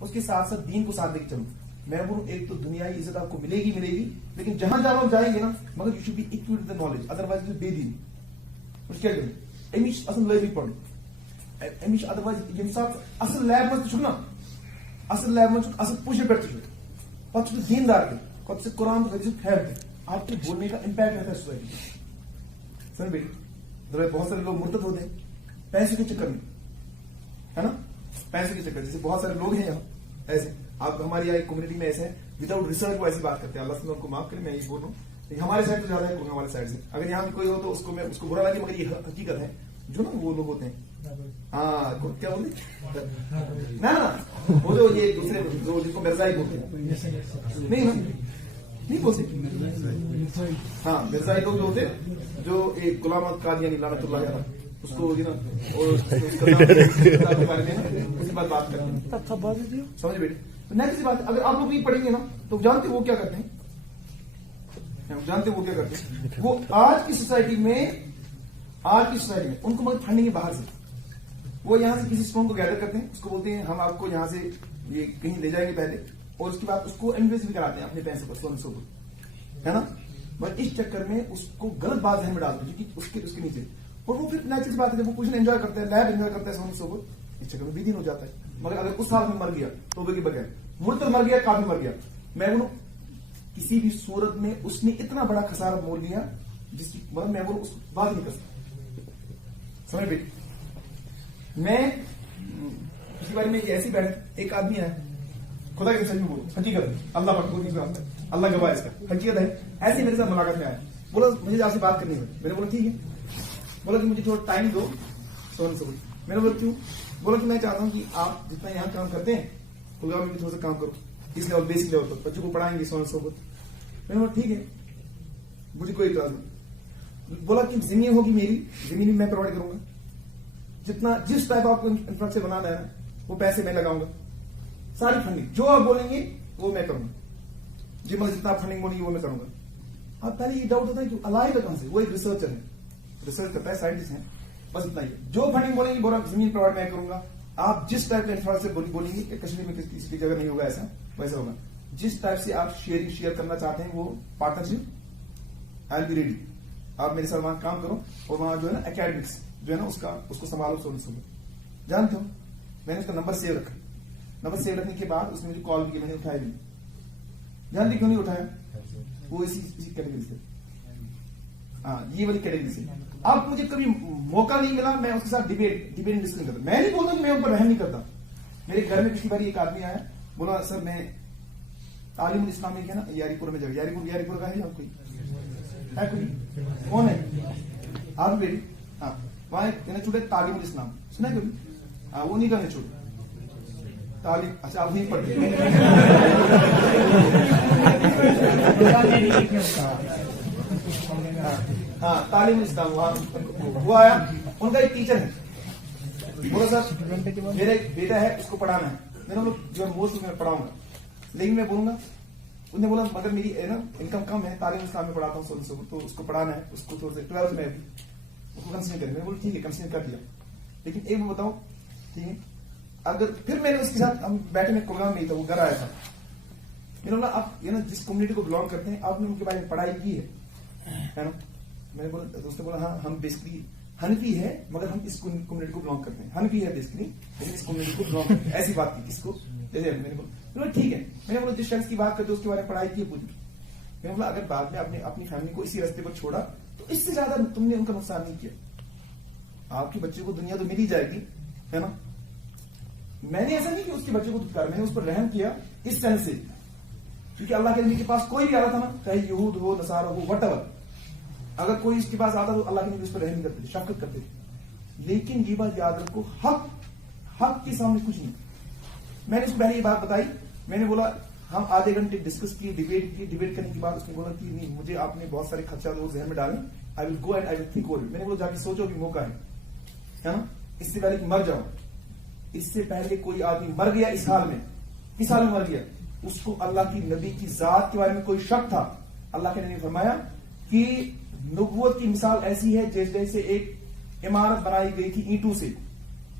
اس کے ساتھ ساتھ دین کو ساتھ لے کے چلو. میں بولوں ایک تو دنیائی عزت آپ کو ملے گی لیکن جہاں جہاں آپ جائیں گے نا مگر you should be occupied with the knowledge otherwise بے دین اس کیا کریں امش اصل لائبریری پڑھو امش ادروائز یم سات اصل لیب مز تھی نا اصل لیب مز اصل پوچھے پہ پتہ دیندار تھی پتہ سے قرآن تو خیر تھی آپ کے بولنے کا امپیکٹ رہتا ہے سوسائٹی سر بیٹی بہت سارے لوگ مرتد ہوتے ہیں پیسے کے چکر میں ہے نا پیسے کے چکر جیسے بہت سارے لوگ ہیں یہاں ایسے آپ ہماری یہاں کمیونٹی میں ایسے ہیں وداؤٹ ریسرچ وہ ایسی بات کرتے ہیں اللہ سے ان کو معاف کریں میں یہ بول رہا ہوں ہمارے سائڈ تو زیادہ ہے ہمارے سائڈ سے اگر یہاں کوئی ہو تو اس کو میں اس کو برا لگے مگر یہ حقیقت ہے جو نا وہ لوگ ہوتے ہیں ہاں کیا بولتے نا وہ جو یہ دوسرے جو جن کو مرزائی بولتے ہیں نہیں بولتے ہاں مرزائی لوگ جو ہوتے ہیں جو ایک غلام احمد قادیانی لعنت اللہ علیہ اس کو بارے میں اسی بات بات کرتے ہیں سمجھ بیٹے نیکسٹ بات اگر آپ لوگ نہیں پڑھیں گے نا تو جانتے وہ کیا کرتے ہیں جانتے وہ کیا کرتے ہیں وہ آج کی سوسائٹی میں ان کو مگر فنڈنگ ہے باہر سے وہ یہاں سے کسی اسٹون کو گیدر کرتے ہیں اس کو بولتے ہیں ہم آپ کو یہاں سے یہ کہیں لے جائیں گے پہلے اور اس کے بعد اس کو انویسٹ بھی کراتے ہیں اپنے پیسے پر سو ہے نا بٹ اس چکر میں اس کو غلط بات ذہن میں ڈالتے ہیں اس کے نیچے اور وہ پھر نیچرل بات ہے جب وہ کچھ انجوائے کرتا ہے لیب انجوائے کرتا ہے سو اس چکر میں بھی دن ہو جاتا ہے مگر اگر اس سال میں مر گیا توبے کے بغیر مرتد مر گیا کافی مر گیا میں بولوں کسی بھی صورت میں اس نے اتنا بڑا خسارہ مول لیا جس کی میں بولوں اس بات نہیں کر سکتا سمجھ بیٹی میں کسی بارے میں ایسی بیٹھ ایک آدمی ہے خدا کے سچ میں بولو حقیقت ہے اللہ پر اللہ گواہ اس کا حقیقت ہے ایسے میرے ساتھ ملاقات میں آیا بولا مجھے آپ سے بات کرنی ہے میں نے بولا ٹھیک ہے بولا کہ مجھے تھوڑا ٹائم دو میں نے بولا کیوں بولا کہ میں چاہتا ہوں کہ آپ جتنا یہاں کام کرتے ہیں کلگام میں بھی تھوڑا سا کام کرو اس لیول بیسک لیول پر بچوں کو پڑھائیں گے سو میں نے بولا ٹھیک ہے مجھے کوئی اعتراض نہیں بولا کہ زمین ہوگی میری زمین میں پرووائڈ کروں گا جتنا جس ٹائپ آپ کو انفراسٹرکچر بنانا ہے نا وہ پیسے میں لگاؤں گا ساری فنڈنگ جو آپ بولیں گے وہ میں کروں گا جی مگر جتنا آپ فنڈنگ بولیں گے وہ میں کروں گا آپ پہلے یہ ڈاؤٹ ہوتا ہے کہ اللہ کا کہاں سے وہ ایک ریسرچر ہے ریسرچ کرتا ہے سائنٹسٹ ہیں بس اتنا ہی جو فنڈنگ بولیں گے بولا زمین پرووائڈ میں کروں گا آپ جس ٹائپ کا انفراسٹرکچر بولیں گے کہ کشمیر میں کسی کی جگہ نہیں ہوگا ایسا ویسا ہوگا جس ٹائپ سے آپ شیئر کرنا چاہتے ہیں وہ partnership I will be ready آپ میرے ساتھ وہاں کام کرو اور وہاں جو ہے نا اکیڈمکس جو ہے نا اس کو سنبھالو سو جانتے ہو میں نے اس کا نمبر سیو رکھا نمبر سیو رکھنے کے بعد اس نے مجھے کال کی میں نے اٹھایا نہیں جانتے کیوں نہیں اٹھایا وہ اسی کیٹیگری سے ہاں یہ والی کیٹیگری سے اب مجھے کبھی موقع نہیں ملا میں اس کے ساتھ ڈبیٹ ڈسکشن کرتا میں نہیں بولتا کہ میں ان پر رحم نہیں کرتا میرے گھر میں پچھلی بار ایک آدمی آیا بولا سر میں تعلیم الاسلامی ہے نا یاری پور میں جگہ یاری پور کا ہے کوئی کون ہے آپ بیٹی ہاں وہاں چھوٹے تعلیم الاسلام سنا کبھی ہاں وہ نہیں کرنے چھوٹے تعلیم اچھا آپ نہیں پڑھتے ہاں تعلیم الاسلام وہ آیا ان کا ایک ٹیچر ہے بولا سر میرا ایک بیٹا ہے اس کو پڑھانا ہے میں نے جو موسٹ میں پڑھاؤں گا لیکن میں بولوں گا انہوں نے بولا مگر میری نا انکم کم ہے تعلیم اسلام میں پڑھاتا ہوں تو اس کو پڑھانا ہے اس کو تھوڑا سا 12 میں اس کو کنسیڈر کریں میں بولا ٹھیک ہے کنسیڈر کر دیا لیکن ایک میں بتاؤں ٹھیک ہے اگر پھر میں نے اس کے ساتھ ہم بیٹھے میں پروگرام نہیں تھا وہ گھر آیا تھا میں نے بولا آپ نا جس کمیونٹی کو بلانگ کرتے ہیں آپ نے ان کے بارے میں پڑھائی کی ہے نا میں نے بولا دوست نے بولا ہاں ہم بیسکلی حنفی ہے مگر ہم اس کمیونٹی کو بلانگ کرتے ہیں حنفی ہے بیسکلی لیکن اس کمیونٹی کو بلانگ کرتے ہیں ایسی بات کی کس کو جیسے میں نے بولا ٹھیک ہے میں نے بولا جس شخص کی بات کرتے اس کے بارے میں پڑھائی کی پوچھی میں نے بولا اگر بعد میں آپ نے اپنی فیملی کو اسی راستے پر چھوڑا تو اس سے زیادہ تم نے ان کا نقصان نہیں کیا آپ کے بچے کو دنیا تو مل ہی جائے گی ہے نا میں نے ایسا نہیں کہ اس کے بچے کو دھتکارا میں نے اس پر رحم کیا اس سینس سے کیونکہ اللہ کے نبی کے پاس کوئی بھی آتا تھا نا چاہے یہود ہو نصارہ ہو وٹ ایور اگر کوئی اس کے پاس آتا تو اللہ کے نبی اس پر رحم کرتے تھے شفقت کرتے تھے لیکن یہ بات یاد رکھو حق کے سامنے کچھ نہیں میں نے اس کو پہلے یہ بات بتائی میں نے بولا ہم آدھے گھنٹے ڈسکس کی ڈیبیٹ کرنے کے بعد اس نے بولا کہ نہیں مجھے آپ نے بہت سارے خدشات اور ذہن میں ڈالے I will go and I will think over it میں نے بولا جا کے سوچو کہ موقع ہے نا اس سے پہلے کہ مر جاؤ اس سے پہلے کوئی آدمی مر گیا اس حال میں کس حال میں مر گیا اس کو اللہ کی نبی کی ذات کے بارے میں کوئی شک تھا اللہ کے نبی نے فرمایا کہ نبوت کی مثال ایسی ہے جیسے ایک عمارت بنائی گئی تھی اینٹوں سے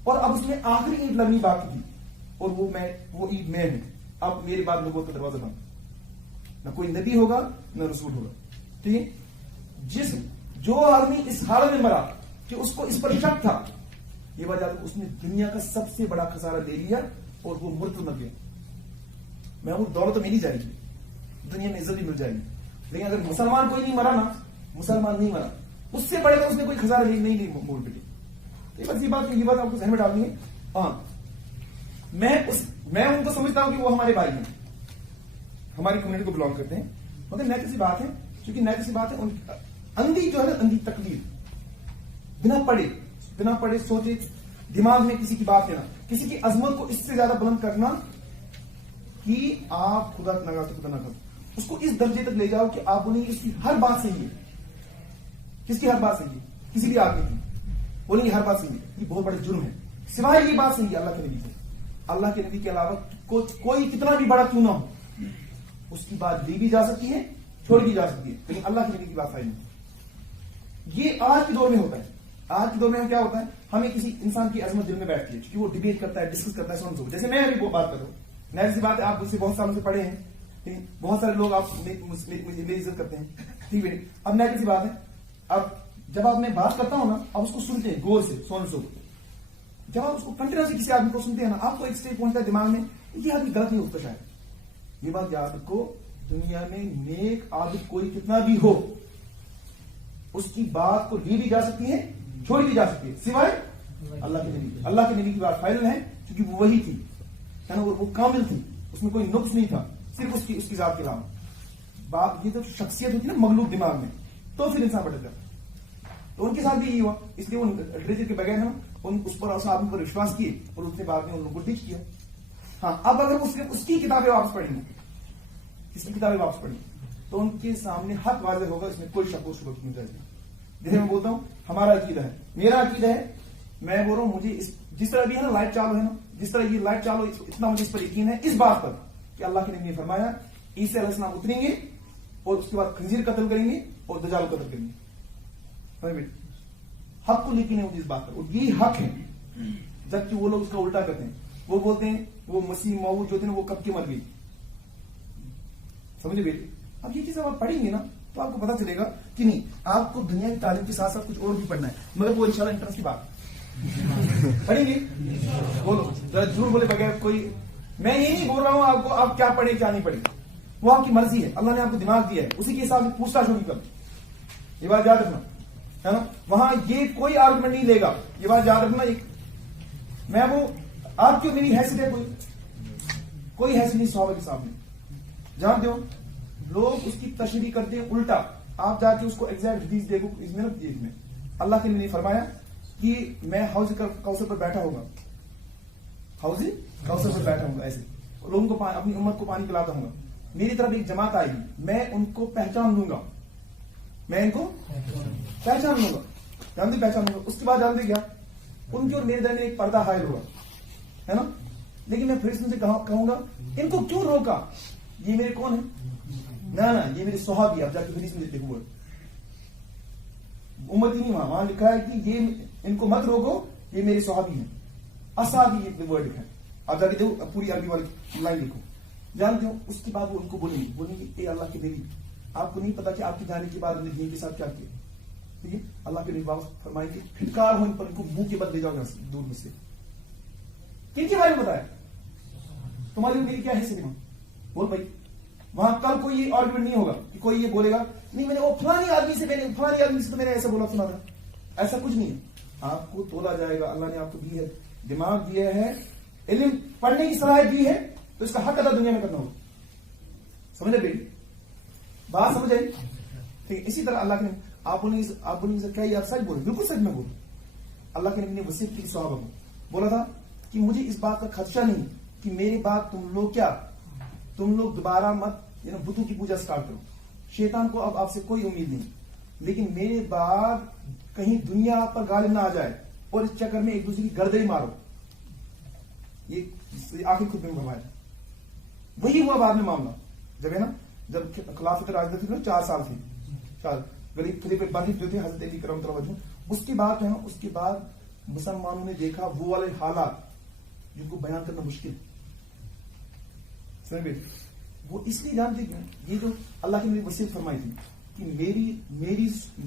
اور اب اس میں آخری اینٹ لگنی باقی تھی اور وہ عید میں ہے. اب میرے بعد نبوت کا دروازہ بند, نہ کوئی نبی ہوگا نہ رسول ہوگا. ٹھیک ہے, جو آدمی اس حالت میں مرا کہ اس کو اس پر شک تھا, یہ وجہ اس نے دنیا کا سب سے بڑا خسارہ لے لیا اور وہ مرتد مر گیا. محمود دولت تو مل ہی جائے گی, دنیا میں عزت بھی مل جائے گی, لیکن اگر مسلمان کوئی نہیں مرا نا, مسلمان نہیں مرا, اس سے بڑے گا اس نے کوئی خسارہ نہیں لی مول پہ. یہ بات آپ کو ذہن میں ڈالنی ہے. ہاں, میں ان کو سمجھتا ہوں کہ وہ ہمارے بھائی ہیں, ہماری کمیونٹی کو بلانگ کرتے ہیں, مگر نہ کسی بات ہے, کیونکہ نہ کسی بات ہے اندھی جو ہے نا, اندھی تقلید, بنا پڑھے سوچے دماغ میں کسی کی بات لینا, کسی کی عظمت کو اس سے زیادہ بلند کرنا کہ آپ خدا نہ کرو, اس کو اس درجے تک لے جاؤ کہ آپ انہیں اس کی ہر بات صحیح ہے. کس کی ہر بات صحیح ہے؟ کسی بھی آدمی کی بولیں گے ہر بات صحیح ہے. یہ بہت بڑا جرم ہے, سوائے یہ بات صحیح ہے اللہ کے نبی سے. اللہ کے نبی کے علاوہ کوئی کتنا بھی بڑا کیوں نہ ہو, اس کی بات لی بھی جا سکتی ہے, چھوڑی بھی جا سکتی ہے, لیکن اللہ کے نبی کی بات صحیح نہیں. یہ آج کے دور میں ہوتا ہے. آج کے دور میں کیا ہوتا ہے, ہمیں کسی انسان کی عظمت دل میں بیٹھتی ہے کیونکہ وہ ڈیبیٹ کرتا ہے, ڈسکس کرتا ہے, سو جیسے میں ابھی بات کر رہا ہوں. نئی سی بات ہے, آپ مجھ سے بہت سالوں سے پڑھے ہیں, بہت سارے لوگ آپ میری عزت کرتے ہیں. ٹھیک ہے, اب نئی سی بات ہے, اب جب آپ میں بات کرتا ہوں نا, آپ اس کو سنتے ہیں غور سے, سو جب آپ اس کو کنٹینیوسلی کسی آدمی کو سنتے ہیں نا, آپ کو ایک اسٹیج پہنچتا ہے دماغ میں, یہ آدمی غلط نہیں ہوتا شاید. یہ بات یاد رکھو, دنیا میں نیک عابد کوئی کتنا بھی ہو, اس کی بات کو لی بھی جا سکتی ہے, چھوڑی بھی جا سکتی ہے, سوائے اللہ کے نبی. اللہ کے نبی کی بات فائنل ہے کیونکہ وہ وہی تھی, ہے نا, وہ کامل تھی, اس میں کوئی نقص نہیں تھا, صرف اس کی ذات کے علاوہ. بات یہ تو شخصیت ہوتی ہے نا مغلوب دماغ میں, تو پھر انسان بٹک جاتا. تو ان کے ساتھ بھی یہی ہوا, اس لیے وہ لٹریچر کے بغیر اس پر آدمی پر وشواس کیے اور اس نے بعد میں ان لوگوں کو ٹیچ کیا. ہاں, اب اگر اس کی کتابیں واپس پڑھیں گے, اس کی کتابیں واپس پڑھیں تو ان کے سامنے حق واضح ہوگا, اس میں کوئی شک و شبہ نہیں جائے گا. جیسے میں بولتا ہوں ہمارا عقیدہ ہے, میرا عقیدہ ہے, میں بول رہا ہوں مجھے جس طرح بھی ہے نا لائٹ چالو ہے نا, جس طرح یہ لائٹ چالو, اتنا مجھے اس پر یقین ہے, اس بات پر کہ اللہ کے نبی نے فرمایا عیسی علیہ السلام اتریں گے اور اس کے بعد خنزیر قتل کریں گے اور دجال قتل کریں گے. حق کو یقین ہے مجھے اس بات پر, اور یہ حق ہے. جبکہ وہ لوگ اس کا الٹا کرتے ہیں, وہ بولتے ہیں وہ مسیح موعود جو تھے نا وہ کب کے مر گئی. سمجھے بیٹے, اب یہ چیز آپ پڑھیں گے نا تو آپ کو پتا چلے گا کہ نہیں, آپ کو دنیا کی تعلیم کے ساتھ ساتھ کچھ اور بھی پڑھنا ہے, مگر وہ انشاءاللہ انٹرنس کی بات پڑھیں گے. بولو ذرا جھوٹ بولے بغیر کوئی, میں یہ نہیں بول رہا ہوں آپ کو آپ کیا پڑھیں کیا نہیں پڑھیں, وہ آپ کی مرضی ہے. اللہ نے آپ کو دماغ دیا ہے, اسی کے حساب سے پوچھ تاچھ ہوگی کب, یہ بات یاد رکھنا ہے نا. وہاں یہ کوئی آرگومنٹ نہیں لے گا, یہ بات یاد رکھنا. ایک میں وہ آپ کی میری حیثیت ہے, کوئی حیثیت نہیں صحابہ کے سامنے. جانتے ہو لوگ اس کی تشریح کرتے ہیں الٹا, آپ جا کے اس کو ایگزیکٹ حدیث دیکھو, اس میں نا حدیث میں اللہ کے نبی نے فرمایا کہ میں حوض کوثر پر بیٹھا ہوگا, حوض کوثر پر بیٹھا ہوں گا, ایسے لوگوں کو اپنی امت کو پانی پلاتا ہوں گا, میری طرف ایک جماعت آئے گی, میں ان کو پہچان لوں گا, میں ان کو پہچان لوں گا, جانتے پہچان لوں گا. اس کے بعد جانتے کیا, ان کے اور میرے درمیان ایک پردہ حائل ہوگا, ہے نا. لیکن میں پھر ان سے کہوں گا ان کو کیوں روکا, یہ میرے کون ہیں, نہ یہ میرے صحابی. اب جا کے حدیث میں دیکھو امت ہی نہیں, وہاں لکھا ہے کہ یہ ان کو مت روکو, یہ میرے صحابی ہیں, اصحابی یہ ورڈ لکھا ہے. آپ جا کے دیکھو پوری عربی والی لائن لکھو, جانتے ہو. اس کے بعد وہ ان کو بولیں گے اے اللہ کے نبی, آپ کو نہیں پتا کہ آپ کے جانے کے بعد نے دین کے ساتھ کیا کیا. ٹھیک ہے, اللہ کے نبی واپس فرمائیں گے پھٹکار ہو ان پر, ان کو منہ کے بعد لے جاؤ یہاں سے دور میں سے. کن کے بارے میں بتایا, تمہاری میری کیا حیثیت ہے, بول بھائی. وہاں کل کوئی یہ آرگومنٹ نہیں ہوگا کہ کوئی یہ بولے گا نہیں میں نے وہ فلانی آدمی سے تو میں نے ایسا بولا سنا تھا. ایسا کچھ نہیں ہے, آپ کو تولا جائے گا. اللہ نے آپ کو دی ہے دماغ دیا ہے, علم پڑھنے کی صلاحیت دی ہے, تو اس کا حق ادا دنیا میں کرنا ہوگا. سمجھے بیٹی, بات سمجھ آئی. ٹھیک, اسی طرح اللہ کے آپ بولیں گے کیا یہ آپ سچ بولے, بالکل سچ میں بولوں. اللہ کے نبی نے وصیت کی صحابہ کو, بولا تھا کہ مجھے اس بات کا خدشہ نہیں کہ میرے بعد تم لوگ دوبارہ مت بتوں کی پوجا سٹارٹ کرو. شیطان کو اب آپ سے کوئی امید نہیں, لیکن میرے بعد کہیں دنیا آپ پر غالب نہ آ جائے اور اس چکر میں ایک دوسرے کی گردنیں مارو. یہ آخری خطبے میں فرمایا. وہی ہوا بعد میں معاملہ, جب ہے نا جب خلافت راشدہ تھی نا 4 سال تھی, غریب خلیفہ بانف جو تھے حضرت علی کرم اللہ وجہ, اس کے بعد جو ہے نا اس کے بعد مسلمانوں نے دیکھا وہ والے حالات جن کو بیان کرنا مشکل. سمجھ بیٹے وہ اس لیے جانتے کیوں یہ جو اللہ کی میری وصیت فرمائی تھی کہ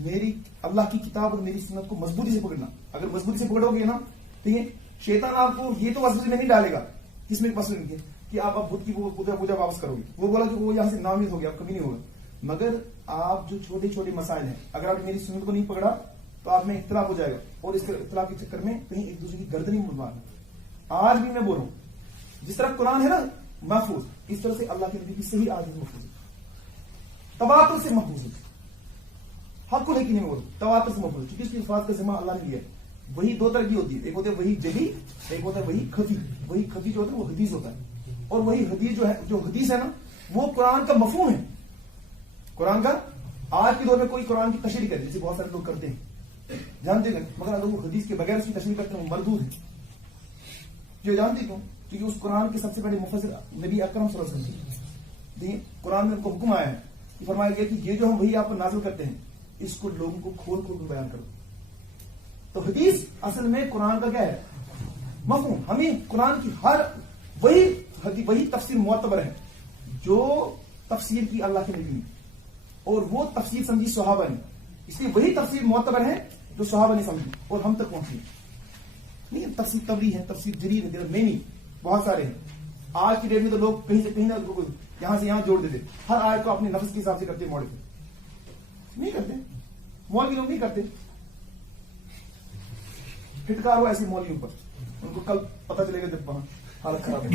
میری اللہ کی کتاب اور میری سنت کو مضبوطی سے پکڑنا. اگر مضبوطی سے پکڑو گے نا ٹھیک ہے شیطان آپ کو یہ تو وسوسے میں نہیں ڈالے گا کس میں پسند ہے کہ آپ بدھ کی پوجا واپس کرو گے. وہ بولا کہ وہ یہاں سے نامید ہو گیا اب کبھی نہیں ہوگا. مگر آپ جو چھوٹے چھوٹے مسائل ہیں اگر آپ میری سنت کو نہیں پکڑا تو آپ میں اختلاف ہو جائے گا اور اس اختلاف کے چکر میں کہیں ایک دوسرے کی گردن نہیں مارنا. آج بھی میں بول رہا ہوں جس طرح قرآن ہے نا محفوظ اس طرح سے اللہ کے نبی کی صحیح عادت محفوظ ہے تواتر سے محفوظ ہے. حق کو لیکن نہیں بول تواتر سے محفوظ ہے کیونکہ اس کی الفاظ کا ذمہ اللہ نے لیا ہے. وہی دو طرح کی ہوتی ہے ایک ہوتا ہے وہی جلی ایک ہوتا ہے وہی خفی. وہی خفی جو ہوتا ہے وہ حدیث ہوتا ہے اور وہی حدیث جو حدیث ہے نا وہ قرآن کا مفہوم ہے. قرآن کا آج کے دور میں کوئی قرآن کی تشریح کرے جسے بہت سارے لوگ کرتے ہیں جانتے ہیں مگر اگر وہ حدیث کے بغیر اس کی تشریح کرتے ہیں وہ مردود ہے. جو جانتے کیوں کیونکہ اس قرآن کے سب سے بڑے مفسر نبی اکرم صلی اللہ علیہ وسلم تھے. قرآن میں ان کو حکم آیا ہے کہ فرمایا گیا کہ یہ جو ہم وہی آپ پر نازل کرتے ہیں اس کو لوگوں کو کھول کھول کر بیان کرو. تو حدیث اصل میں قرآن کا کیا ہے مفہوم. ہمیں قرآن کی ہر وہی تفسیر معتبر ہے جو تفسیر کی اللہ کے نبی نے اور وہ تفسیر سمجھی صحابہ نے. اس لیے وہی تفسیر معتبر ہے جو صحابہ نے سمجھی اور ہم تک پہنچی. نہیں تفسیر تبری ہے تفسیر جریر ہے میں نہیں بہت سارے ہیں. آج کی ڈیٹ میں تو لوگ کہیں سے کہیں نہ یہاں سے یہاں جوڑ دیتے ہر آیت کو اپنے نفس کے حساب سے کرتے ماڈیفائی نہیں کرتے. مولوی لوگ نہیں کرتے پھٹکار ہو ایسی مولویوں پر ان کو کل پتہ چلے گا جب وہاں حالت خراب ہے.